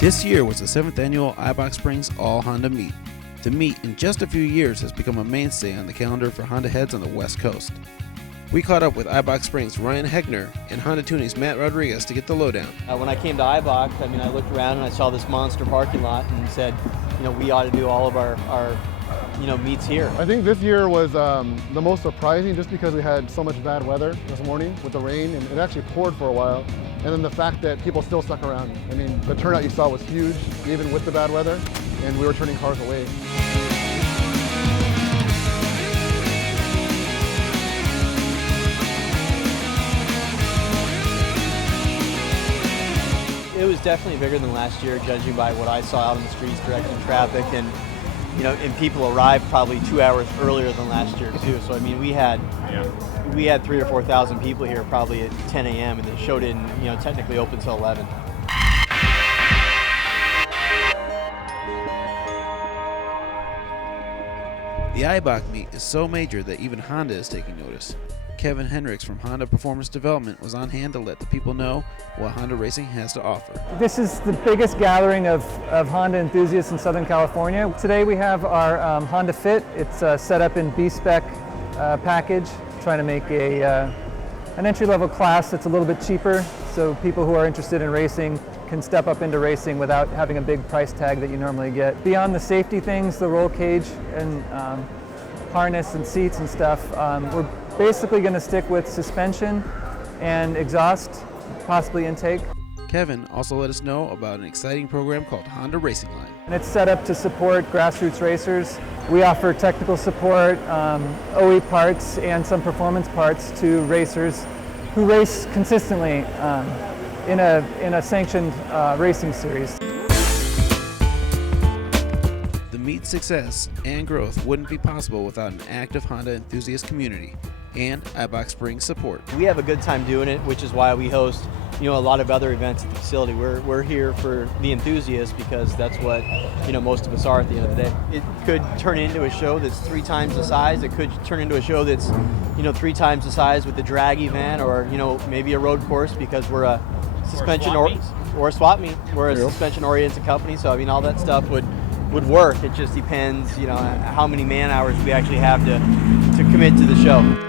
This year was the 7th annual Eibach Springs All Honda Meet. The meet in just a few years has become a mainstay on the calendar for Honda heads on the West Coast. We caught up with Eibach Springs' Ryan Hegner and Honda Tuning's Matt Rodriguez to get the lowdown. When I came to Eibach, I looked around and I saw this monster parking lot and said, we ought to do all of our meets here. I think this year was the most surprising just because we had so much bad weather this morning with the rain, and it actually poured for a while. And then the fact that people still stuck around. The turnout you saw was huge, even with the bad weather, and we were turning cars away. It was definitely bigger than last year, judging by what I saw out on the streets directing traffic, and people arrived probably 2 hours earlier than last year too. So we had 3,000 or 4,000 people here probably at 10 a.m. and the show didn't technically open till 11. The Eibach meet is so major that even Honda is taking notice. Kevin Hendricks from Honda Performance Development was on hand to let the people know what Honda Racing has to offer. This is the biggest gathering of Honda enthusiasts in Southern California. Today we have our Honda Fit. It's set up in B-Spec package, trying to make an entry-level class that's a little bit cheaper, so people who are interested in racing can step up into racing without having a big price tag that you normally get. Beyond the safety things, the roll cage and harness and seats and stuff, we're basically going to stick with suspension and exhaust, possibly intake. Kevin also let us know about an exciting program called Honda Racing Line. And it's set up to support grassroots racers. We offer technical support, OE parts, and some performance parts to racers who race consistently in a sanctioned racing series. The meet's success and growth wouldn't be possible without an active Honda enthusiast community and Eibach Springs support. We have a good time doing it, which is why we host a lot of other events at the facility. We're here for the enthusiasts because that's what most of us are at the end of the day. It could turn into a show that's 3 times the size. It could turn into a show that's 3 times the size with the drag event, or maybe a road course because we're a suspension or a swap meet. We're a suspension oriented company, so all that stuff would work. It just depends how many man hours we actually have to commit to the show.